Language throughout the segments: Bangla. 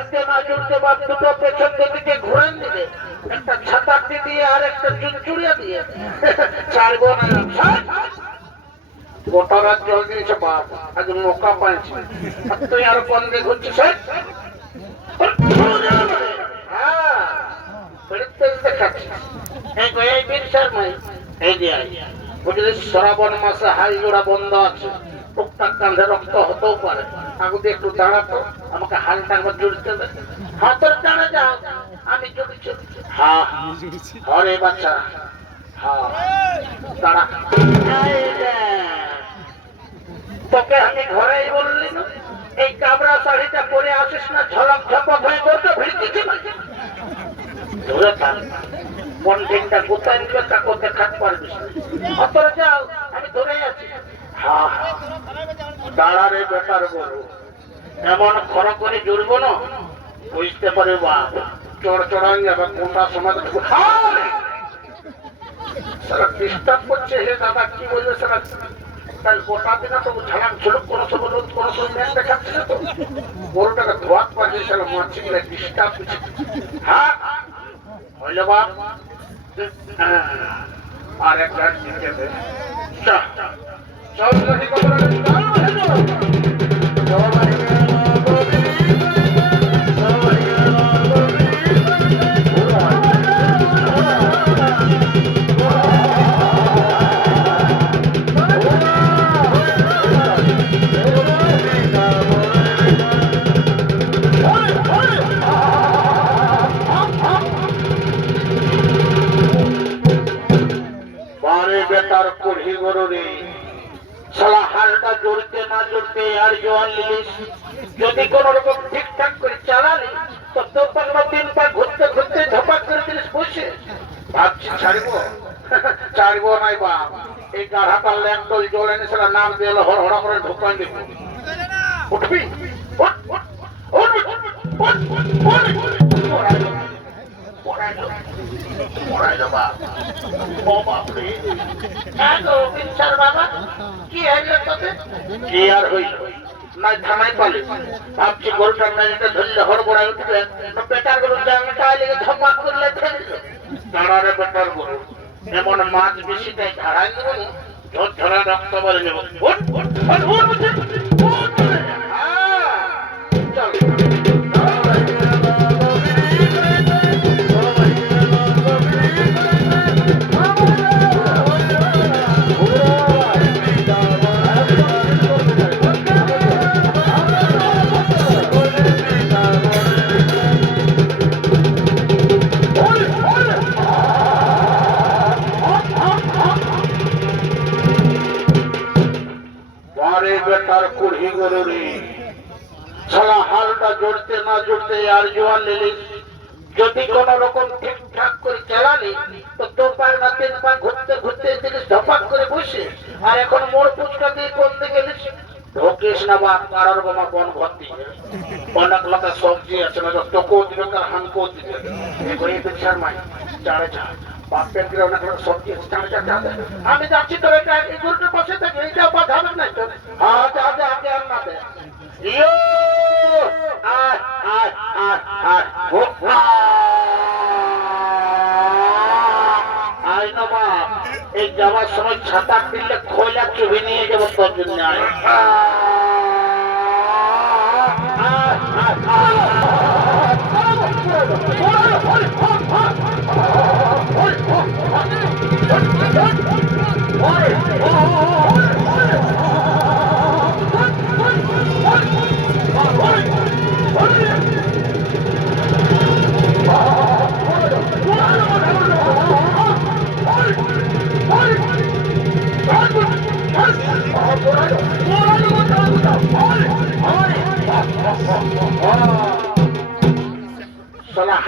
জুড়তে না জুড়তে বা দুটো পেছন দিকে ঘুরান দিলে একটা ছাতাটি দিয়ে আর একটা চুনচুড়িয়া দিয়ে ছাড়বো না। গোটা রাত জল দিয়েছে বাপ, আজ মোকা পাইছে, তুই আর বন্ধে ঘুরছিস। শ্রাবণ মাসে হাই জোড়া বন্ধ আছে, টুকটাক কাঁধে রক্ত হতেও পারে, আগুতে একটু দাঁড়াতো, আমাকে হালটা একবার জুড়তে দে। হাতের টানে যাও, আমি জুড়েছি। হ্যাঁ হরে বাচ্চা, হ্যাঁ দাঁড়া। তোকে আমি ঘরেই বললি না এই কাবরা শাড়িটা পরে আসিস না, ঝলক ঝপক হয়ে করতে ভিড়তেছি ধরে থাক। পন্ডিংটা কোথায় নিবে তা করতে খাট পারবিস, অতরে যাও, আমি ধরেই আছি। হ্যাঁ দাঁড়ারে বেকার বলবো, এমন খরা করে জুড়বো না বুঝতে পারে বাপ, চড় চড়াই যাবে কোনটা সময় সারা ডিস্টার্ব করছে। হে দাদা কি বলবে সারা তাই গোটা দিনা তো ঝালাক ঝুলুক, কোনো সময় রোদ, কোনো সময় ম্যাচ দেখাচ্ছিল তো গরুটাকে ধোয়াত পাঠিয়ে সারা মাছি গেলে ডিস্টার্ব করছে। হ্যাঁ হইলে বাপ আর এক গাছ দিতে দে। চল নাকি কথা হালটা জড়তে না জড়তে আর জোয়ান লিলিস যদি কোন রকম ঠিকঠাক করে চালালি তো তোর দিন পর ঘুরতে ঘুরতে ঝপাক করে দিলিস বসে ভাবছি ছাড়বো ছাড়বো নাই বাপ। এই গাঢ়াটা ল্যাংটল জল এনে সেটা নাম দিয়ে হড়হড়া করে ঢুকান দিব। উঠবি কি আর হইল না থানায় পালি ভাবছি গরুটার নাইটা ধরলে হড়বড়ায় উঠবে, পেটার গরু লেগে ধপাক করলে দাঁড়ারে পেটার গরু এমন মাছ বেশি তাই ঝাড়াই দেবো, ঝোর ঝরা রক্ত বলে নেব। চল হালটা জড়তে না জড়তে আর জোয়ান লিলিস যদি কোন রকম ঠিকঠাক করে চালালি তো দু পার না তিন পার ঘুরতে ঘুরতে জিনিস ধপাক করে বসে, আর এখন মোড় পুচকা দিয়ে করতে গেলিস ঢোকিস না বাপ, কারোর বোমা বন ভর্তি অনেক লোকের সবজি আছে না, তোকেও দিবে তার হাঙ্কেও দিবে। শর্মাই চাড়ে চাড় বাপের দিলে অনেক লোক সবজি চাড়ে চাড়ে আমি যাচ্ছি তোর এটা এই গরুটার পাশে থেকে এইটা বা ধাবেন নাই তোর। হ্যাঁ যা যা আগে আর না দে এই যাওয়ার সময় ছাতা কিনলে খোলা চুবি নিয়ে যাবো তোর জন্য।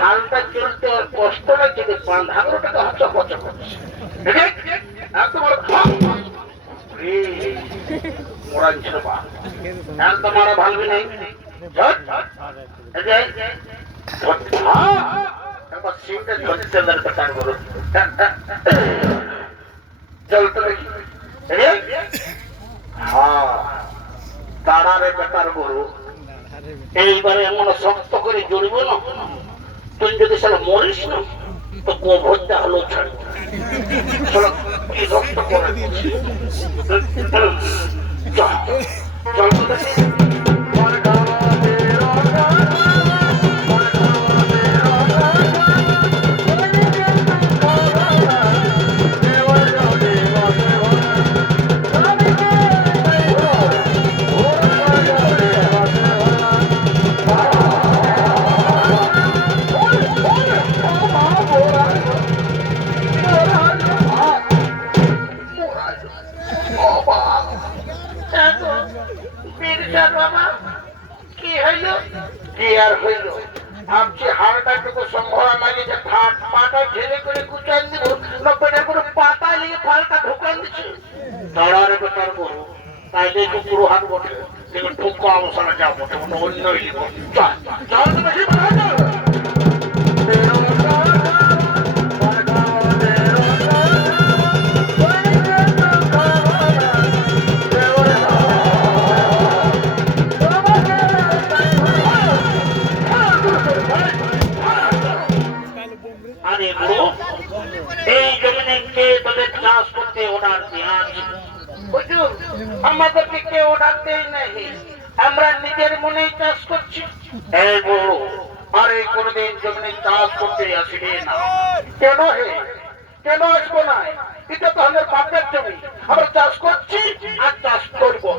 হালটা চলতে কষ্ট লাগছে, ধাগরটাকে হচ্ছ করছে তোমারা ভালবি নাই চলতে দাঁড়ারে বেটার গরু এইবারে এমন শক্ত করে জড়িব না, তুই যদি সালা মরিস না তো গোবরটা হলো ছাড়ব। চলো এই রক্ত করে বাবা কি হইল? কি আর হইল? ভাবছি হাড়টাটুকু সম্ভব লাগে যে পাটা ঢেলে করে কুচান দিব, না পেটের করে পাতা লিখে ফালটা ঢুকান দিচ্ছে। তার বেটার করু তাই দেখো পুরো হাত বটে দেখুন ঠুকা অবসরে যা বটে অন্য লিব। চল চল তো বেশি আমাদেরকে কেউ ডাকতেই নেই, আমরা নিজের মনেই চাষ করছি। এই বড় আরে কোনদিন জমিনে চাষ করতে আসিবে না কেন? হে কেন আসবো না? এটা তো আমাদের বাপের জমি, আমরা চাষ করছি আর চাষ করবো।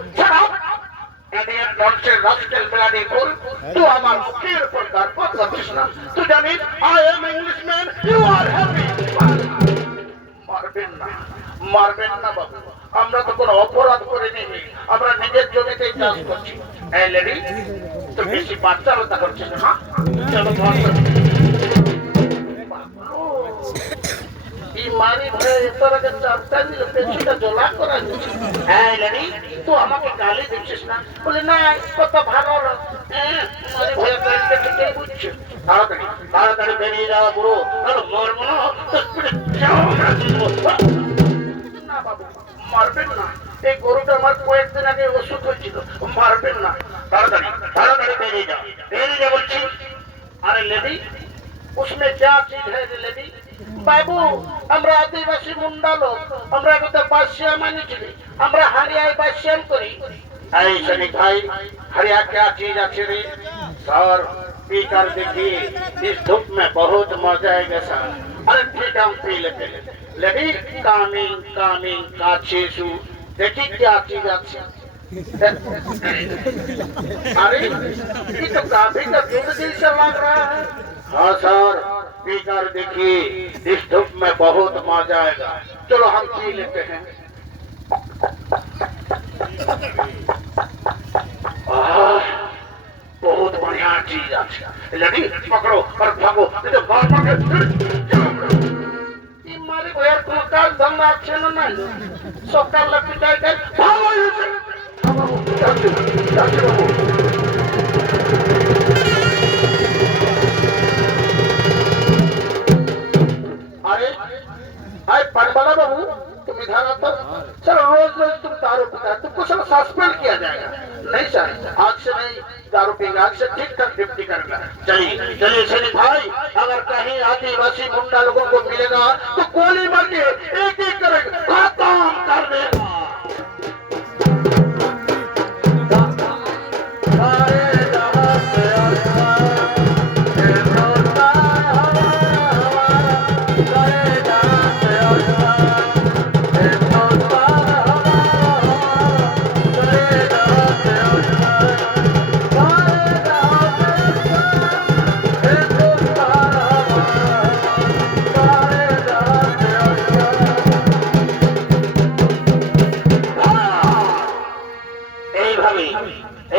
তুই আমার মুখের উপর গর্ব করছিস না? তুই জানিস I am Englishman, you are happy. মারবেন না, মারবেন না বাবু, আমরা তো কোনো অপরাধ করিনি, আমরা নিজের জমিতে চাষ করছি। এই লেডি তো বেশি বাচ্চালতা করছিস না? চলো মারি ভয়ে তোর আগে চাপটা দিল, পেছনটা জোলা করা দিচ্ছে। এই লেডি তুই আমাকে গালি দিচ্ছিস না? বলে না কত ভালো মারি ভয়ে গালিটা ঠিকই বুঝছে। তাড়াতাড়ি তাড়াতাড়ি বেরিয়ে যাওয়া বুড়ো, মরব না। না বাবু মারবেন না, এই গরুটা আমার কয়েকদিন আগে ওষুধ হয়েছিল, মারবেন না। তাড়াতাড়ি তাড়াতাড়ি বেরিয়ে যাও, বেরিয়ে যা বলছি। আরে লেডি उसमें क्या चीज है रे लेडी? बाबू আমরা আদিবাসী মুন্ডা লোক, আমরা একটা বাদশাহ মানিছি, আমরা হারিয়ায় বাদশাহ করি। এই শনি ভাই हरिया क्या चीज আছে রে? सर पी कर देखिए, इस धूप में बहुत मजा आएगा सर। अरे ठीक है हम पी लेते हैं। लेडी कामिंग कामिंग काछेसु देखिए क्या चीज আছে। अरे ये तो काफी का दूध जैसा लग रहा है। हाँ सर पीकर देखिए, इस धूप में बहुत मजा आएगा। चलो हम पी लेते हैं। बहुत बढ़िया चीज अच्छा। लड़ी पकड़ो और भागो, नहीं तो भाग भागे। ये मारे को यार तुम काल धंधा अच्छे ना नहीं, सकाल लपटी जाए कर भागो इसे। जाते बाबू। अरे हाय पनवाला बाबू तुम इधर आता सर, रोज रोज तुम दारू पीता, तुमको सब सस्पेंड किया जाएगा। नहीं सर आज से नहीं दारू पीएगा, आज से ठीक ठाक ड्यूटी करेगा। चलिए चलिए सनी भाई, अगर कहीं आदिवासी मुंडा लोगों को मिलेगा तो गोली मार के एक एक करेगा, खत्म कर देगा।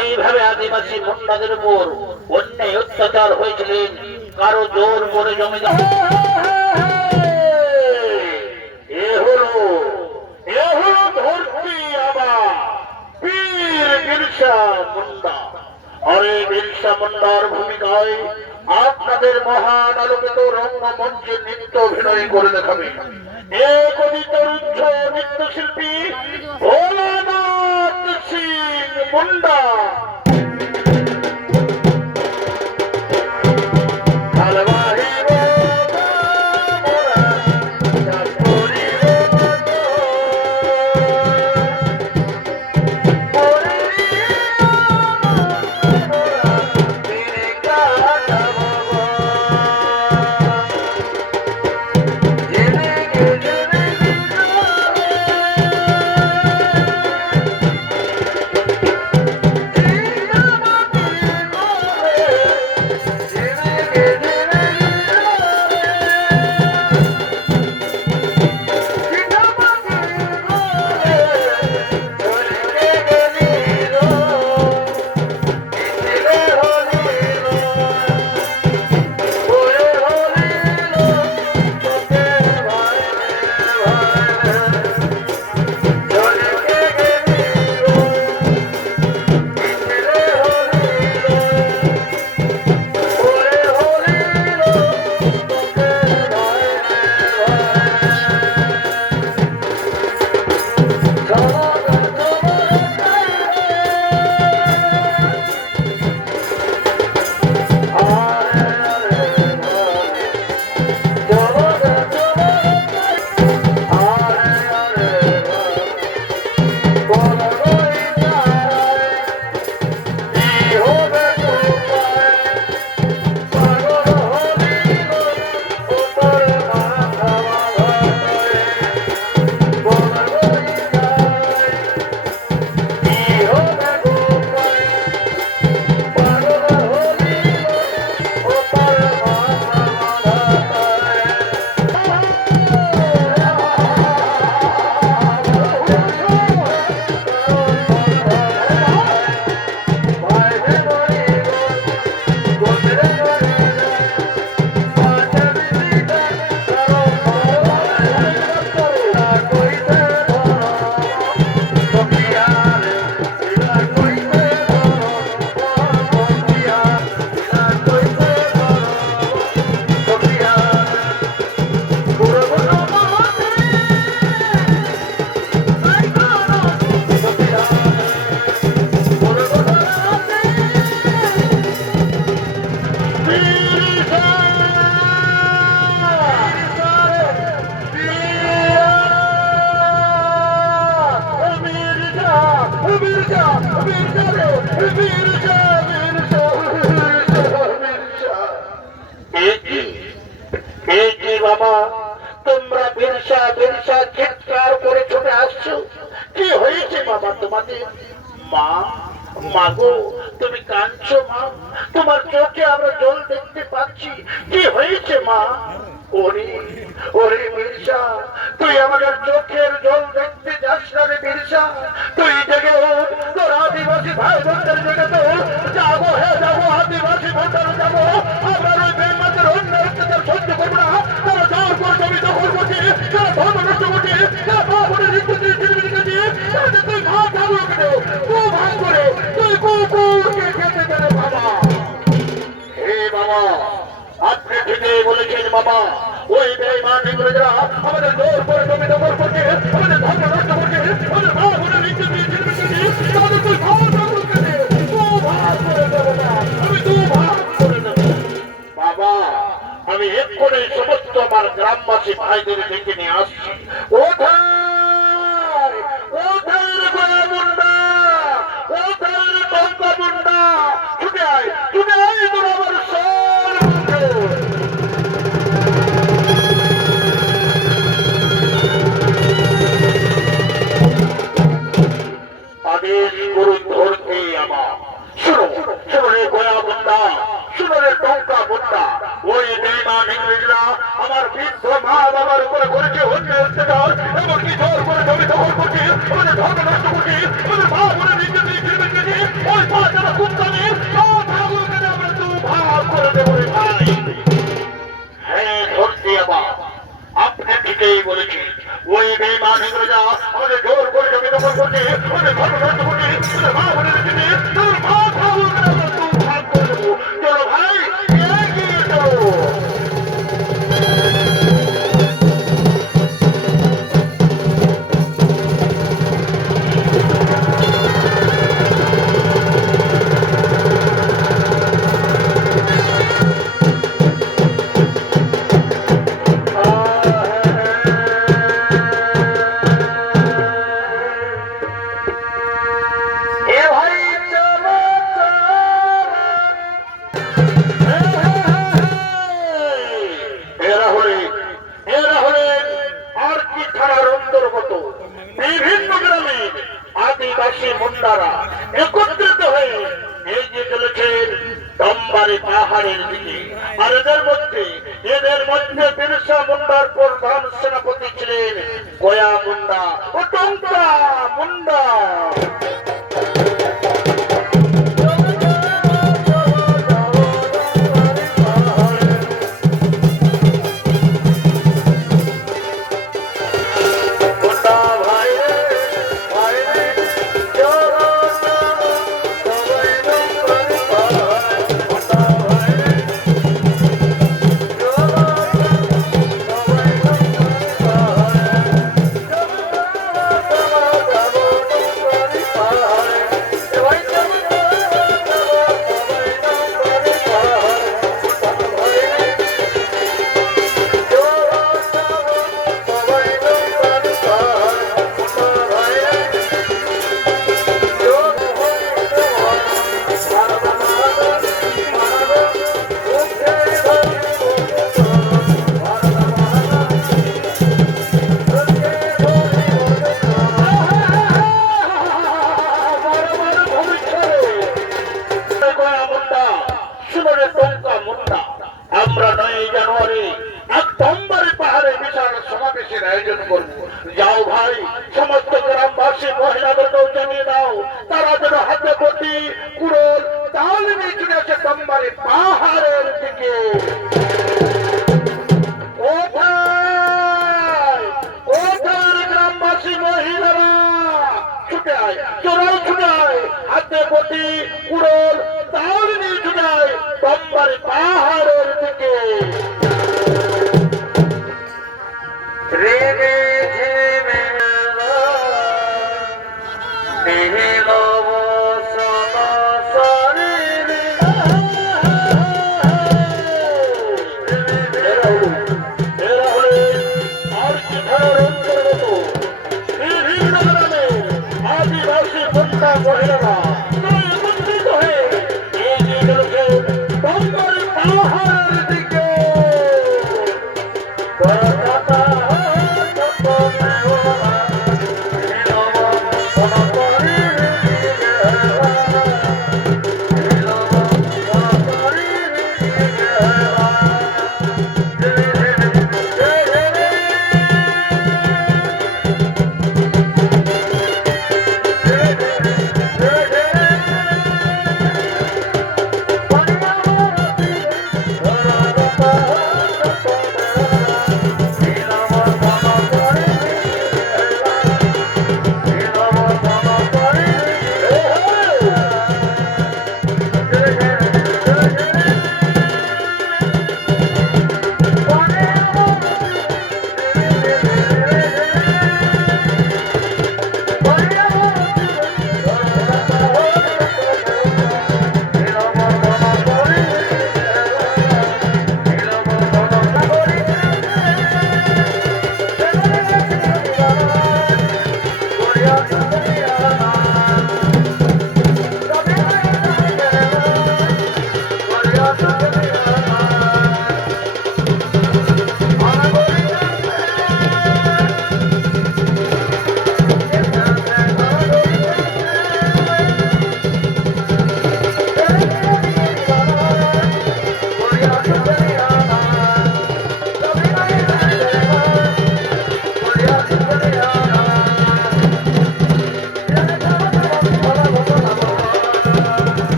এইভাবে আদিবাসী মুন্ডাদের উপর অন্যায় অত্যাচার হয়েছিলেন, কারো জোর করে জমি। এ হলো ধরতি আবার বীর বিরসা মুন্ডা। আর এই বিরসা মুন্ডার ভূমিকায় আপনাদের মহান আলোকিত রঙ্গমঞ্চে নৃত্য অভিনয় করে দেখাবে এই কবিত রুদ্ধ নৃত্যশিল্পী ভোলানাথ সিং মুন্ডা। মা, মা গো, তুমি কাঁদছো মা? তোমার চোখে আমরা জল দেখতে পাচ্ছি, কি হয়েছে মা? ওরে ওরে মির্জা, তুই আমাদের চোখের জল দেখতে যাস না রে মির্জা। তুই জেগে ওঠ, তোর আদিবাসী ভাই বোনদের জেগে তো যাবো, হ্যাঁ যাবো, আদিবাসী ভোটারে যাবো। আমরা ওই বেইমানদের অন্য অত্যাচার সহ্য করবো না। তারা জোর করে জমি দখল করছে, তারা ধর্ম নষ্ট করছে, তারা মা বোনের ইজ্জত রেখেছে। তাদের তুই ভাগ খাবো কেন? তুই ভাগ করে তুই কুকুরকে খেতে দেবে বাবা। হে বাবা, আপনি ঠিকই বলেছেন বাবা। ওই বেঈমান ইংরেজরা আমাদের জোর করে জমি দখল করছে, আমাদের ধর্ম নষ্ট করছে, আমাদের মা বোনের ইজ্জত রেখেছে। তাদের তুই ভাগ খাবো কেন? তুই ভাগ করে দেবো না, আমি তুই ভাগ করে দেবো বাবা। আমি এক্ষুনি সমস্ত আমার গ্রামবাসী ভাইদের ডেকে নিয়ে আসছি। কোথায় কোথায় রে গোয়া মুন্ডা, কোথায় রে টঙ্কা মুন্ডা? ছুটে আয়, ছুটে আয়, তোর আমার সর আদেশ করুন ধরতে আমার। শুনো শুনো রে গোয়া মুন্ডা, শুনো রে টঙ্কা মুন্ডা। ওই বেঈমান ইংরেজরা আমার বৃদ্ধ মা বাবার উপরে করেছে অন্যায় অত্যাচার, এমনকি জোর করে জমি দখল করছে, আমাদের ধর্ম নষ্ট করছে, আমাদের মা বোনের ইজ্জত রেখেছে। ওই পাঁচটা কুত্তাকে সব ভাগকে আমরা দু ভাগ করে দেবো রে ভাই। হ্যাঁ ধরতে আবার, আপনি ঠিকই বলেছেন। ওই বেঈমান ইংরেজরা আমাদের জোর করে জমি দখল করছে, আমাদের ধর্ম নষ্ট করছে, আমাদের মা বোনের ইজ্জত তোর ভাগ খাবো আমরা দু ভাগ করে দেবো। চলো ভাই, এগিয়ে চলো। এ ভাই চলো এরা হলেন আর কি থানার অন্তর্গত বিভিন্ন গ্রামে আদিবাসী মুন্ডারা একত্রিত হয়ে এগিয়ে চলেছেন দমবাড়ি পাহাড়ের দিকে। আর এদের মধ্যে বিরসা মুন্ডার প্রধান সেনাপতি ছিলেন গয়া মুন্ডা ও টঙ্কা মুন্ডা। আমরা 9 জানুয়ারি এক দমবাড়ি পাহাড়ে বিশাল সমাবেশের আয়োজন করব। যাও ভাই, সমস্ত গ্রামবাসী মহিলাদেরকেও জানিয়ে দাও, তারা যেন হাতে বটি কুড়োল তাল নিয়ে চলে আসে দমবাড়ি পাহাড়ের দিকে। কোথায় কোথায় গ্রামবাসী মহিলারা? ছুটে আয়, চোরাই ছুটে আয়, হাতে বটি কুড়োল তাল নিয়ে চলে আয় দমবাড়ি পাহাড়ের দিকে। আদিবাসী মুন্ডা মহিলারা একত্রিত হয়ে এগিয়ে চলেছে দমবাড়ি পাহাড়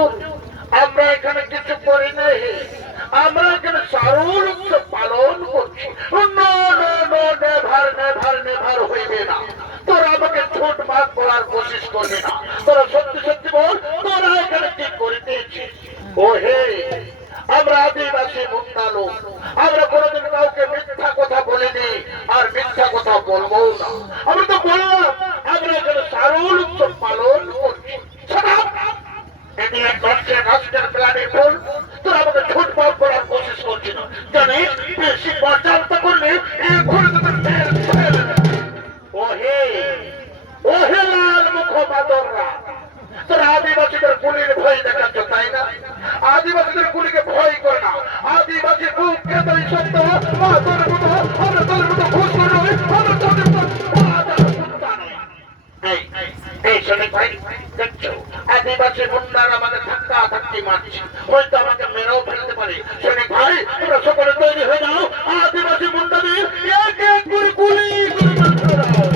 হুজুর, আমরা এখানে কিছু করি নাই, আমরা এখানে সারুল উৎসব পালন করছি। নেভার হইবে না। তোরা আমাকে ছোট ভাগ করার কোশিশ করবি না। তোরা সত্যি সত্যি বল, তোরা এখানে কি করিতেছিস? ও হে, আমরা আদিবাসী মুন্ডা লোক, আমরা কোনোদিন কাউকে মিথ্যা কথা বলিনি আর মিথ্যা কথা বলবো না। আমি তো বললাম আমরা এখানে সারুল উৎসব পালন করছি। রাষ্ট্রের প্ল্যানে বল, তোরা আমাকে ছোট ভাগ করার কোশিশ করছি না। জানিস বেশি বাঁচালটা করলে এক্ষুনি তোদের ফেল। ওহে লাল মুখপাদররা, তোরা আদিবাসীদের গুলির ভয় দেখাচ্ছ, তাই না? আদিবাসীদের গুলিকে ভয় করে না। আদিবাসী বুককে তাই সত্য তোর মতো, আমরা তোর মতো ঘুষ করে নয়, আমরা তোদের মতো কুত্তা নয়। এই শোনেক ভাই, দেখছো আদিবাসী মুন্ডারা আমাদের ধাক্কা ধাক্কি মারছে, হয়তো আমাকে মেরেও ফেলতে পারে। শোনেক ভাই, তোরা সকলে তৈরি হয়ে যাও, আদিবাসী মুন্ডাদের এক এক করে গুলি করে মারতে দাও।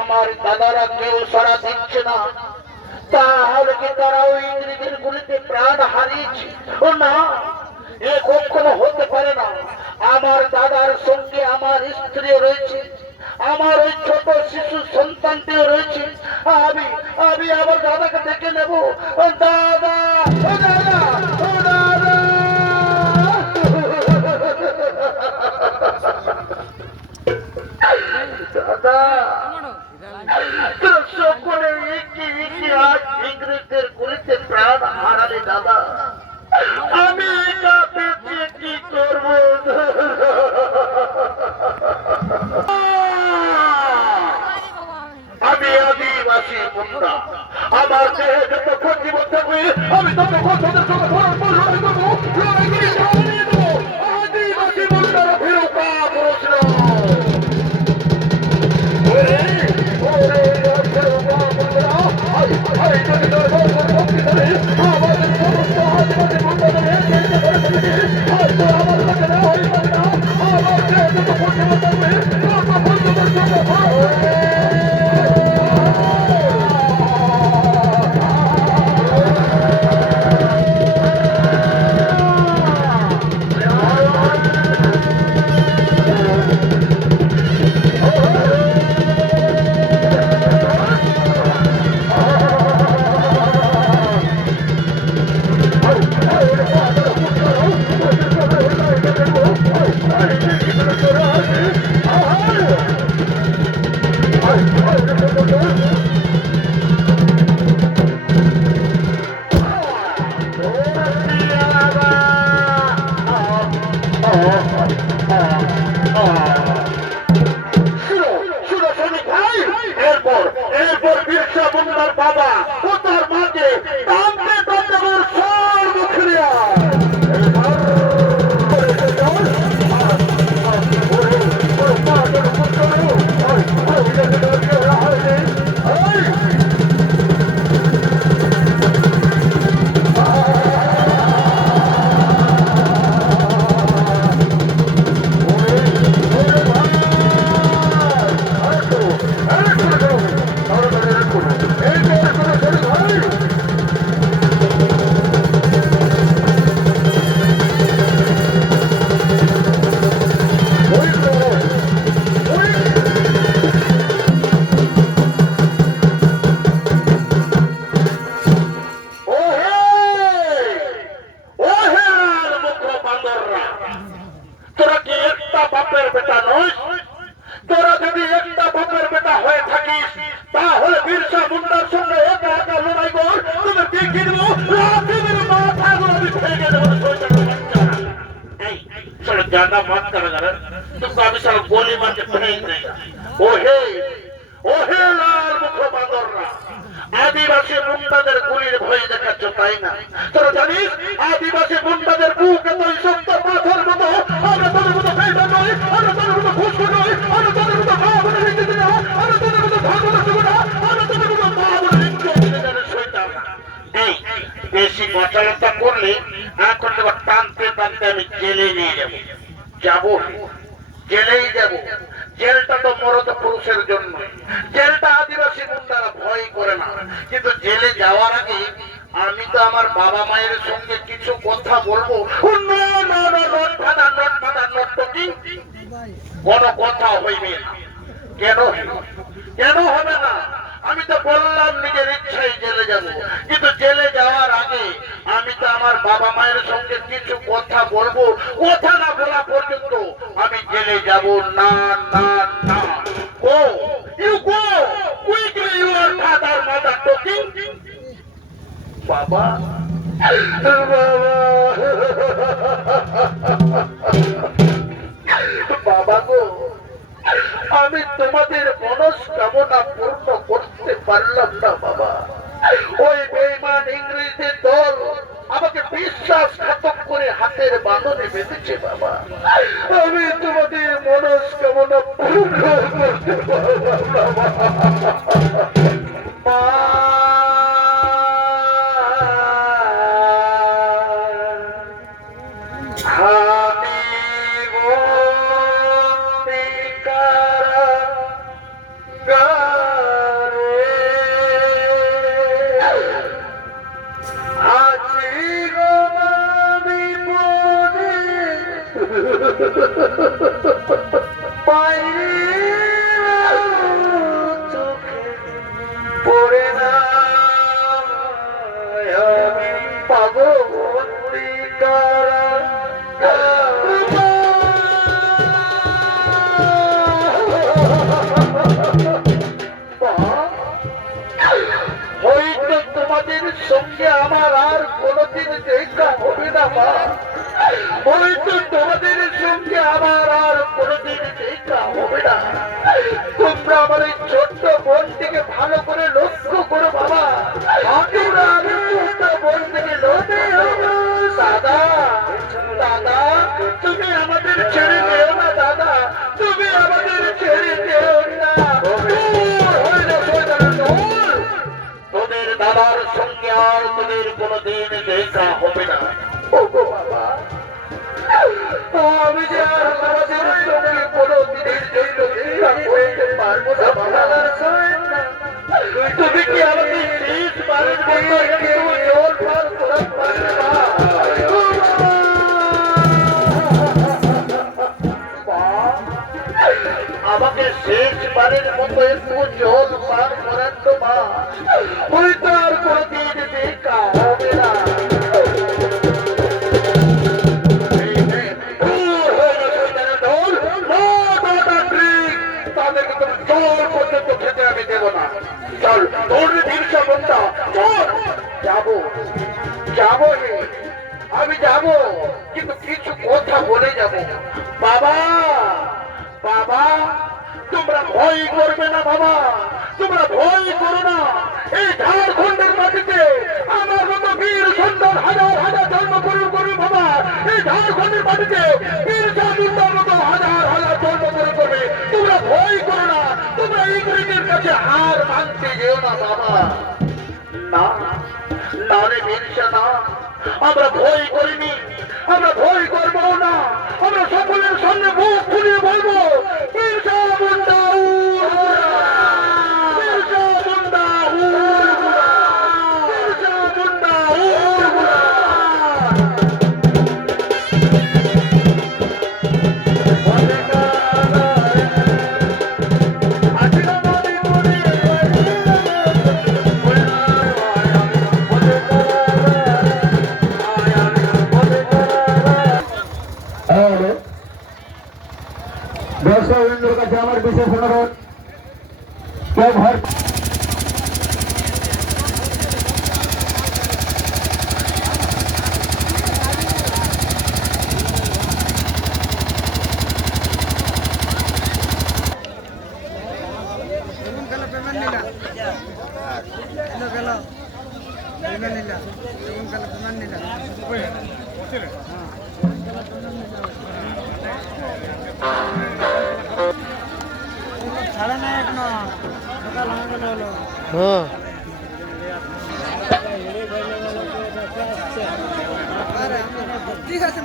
আমার দাদারা কেউ সাড়া দিচ্ছে না, তাহলে কি তারা ওই ইংরেজের গুলিতে প্রাণ হারিয়েছে? ও না, এ কখনো হতে পারে না। আমার দাদার সঙ্গে আমার স্ত্রীও রয়েছে, আমার ওই ছোট শিশু সন্তানটিও রয়েছে। আমি আমি আমার দাদাকে দেখে নেব। ও দাদা, ও দাদা, ও দাদা। দাদা, সকলে একে একে আজ ইংরেজদের গুলিতে প্রাণ হারালে দাদা। আমি একা বেঁচে কি করব? আমি আদিবাসী মুন্ডা, আমার দেহে যতক্ষণ জীবন থাকবে আমি ততক্ষণ তাদের সঙ্গে লড়াই করবো, লড়াই করে চালিয়ে দেবো। আদিবাসী মুন্ডারা ফিরোকা পড়েছিল। এরপর বিরসা মুন্ডার বাবা ও তার মাকে টানতে টানতে ওর সর্বক্রিয়া ज्यादा मत कर तुमको अभी सब गोली मार के फेंक देगा। ओहे ओहे लाल मुखो बांदररा आदिवासी मुंडाদের গুলির ভয় দেখাচ্ছ তাই না? তোরা জানিস আদিবাসী মুন্ডাদের বুক এত শক্ত পাথর মতো, আমরা তোদের মতো বেইমান নই, আমরা তোদের মতো ঘুষখোর নই, আমরা তোদের মতো মা বলে রেখে দিই না, আমরা তোদের মতো ধর্ম দেব না, আমরা তোদের মতো মা বলে রেখে দিই না। শয়তান এই বেশি কথাবার্তা করলে এখন দেব টানতে টানতে আমি জেলে নিয়ে যাবো। যাবো জেলেই যাব। জেলটা তো মরদ পুরুষের জন্য। জেলটা আদিবাসী মুন্ডারা ভয় করে না, কিন্তু জেলে যাওয়ার আগে আমি তো আমার বাবা মায়ের সঙ্গে কিছু কথা বলবো। কোনো কথা হইবে না। কেন কেন হবে না? আমি তো বললাম নিজের ইচ্ছায় জেলে যাব, কিন্তু জেলে যাওয়ার আগে আমি তো আমার বাবা মায়ের সঙ্গে কিছু কথা বলবো। কথা না বলা পর্যন্ত আমি জেলে যাব না না না। Go you go quickly, your father mother talking. বাবা বাবা গো, আমি তোমাদের মনস্কামনা পূর্ণ করতে পারলাম না বাবা। ওই বেঈমান ইংরেজদের দল আমাকে বিশ্বাসঘাতক করে হাতের বাঁধনে বেঁধেছে বাবা। আমি তোমাদের মনস্কামনা পূর্ণ করতে পারলাম না মা। পড়ে না পাগল হয়তো তোমাদের সঙ্গে আমার আর কোনদিন দেখা হবে না মা। হয়তো তোমাদের সঙ্গে আমার আর কোনদিন দেখা হবে না। তোমরা আমার এই ছোট্ট বোনটিকে ভালো করে লক্ষ্য করো বাবা। তোমরা আমি ছোট্ট বোনটিকে লক্ষ্য করো। দাদা দাদা, তুমি আমাদের ছেড়ে যেও না দাদা, তুমি আমাদের ছেড়ে যেও না। তোদের দাদার সঙ্গে আর তোদের কোনদিন দেখা হবে না। ওগো বাবা, আমি যে আর আমাদের সঙ্গে কোনো দিনের জন্য দেখা করতে পারবো না বাবা। তুমি কি আমাকে শেষ বারের মতো একটু জল পান করাতে পারবে না? আমাকে শেষবারের মতো একটু জল পান করান তো মা। হয়তো আর কোনদিন দেখা হবে না। তাদেরকে তুমি জল পর্যন্ত খেতে আমি দেবো না। চল তোর ভিড়সা বন্ধা চল। যাবো যাবো আমি যাবো, কিন্তু কিছু কথা বলে যাবো। বাবা বাবা, তোমরা ভয় করবে না বাবা, তোমরা ভয় করো না। এই ঝাড়খণ্ডের মাটিতে আমার মতো বীর সুন্দর হাজার হাজার জন্মগ্রহণ করবে বাবা। এই ঝাড়খণ্ডের মাটিতে বীর মুন্ডার মতো হাজার হাজার জন্মগ্রহণ করবে। তোমরা ভয় করো না, তোমরা ইংরেজের কাছে হার মানতে যেও না বাবা। না না রে বীরসা না, আমরা ভয় করিনি, আমরা ভয় করবো না। আমরা সকলের সামনে মুখ খুলিয়ে বলবো বীরসা মুন্ডা বীরসা মুন্ডা বীরসা মুন্ডা। দর্শকবৃন্দের কাছে আমার বিশেষ অনুরোধ, কেউ ঘর ছাড়া নাই এখনো সকাল হয়ে গেল হলো। ঠিক আছে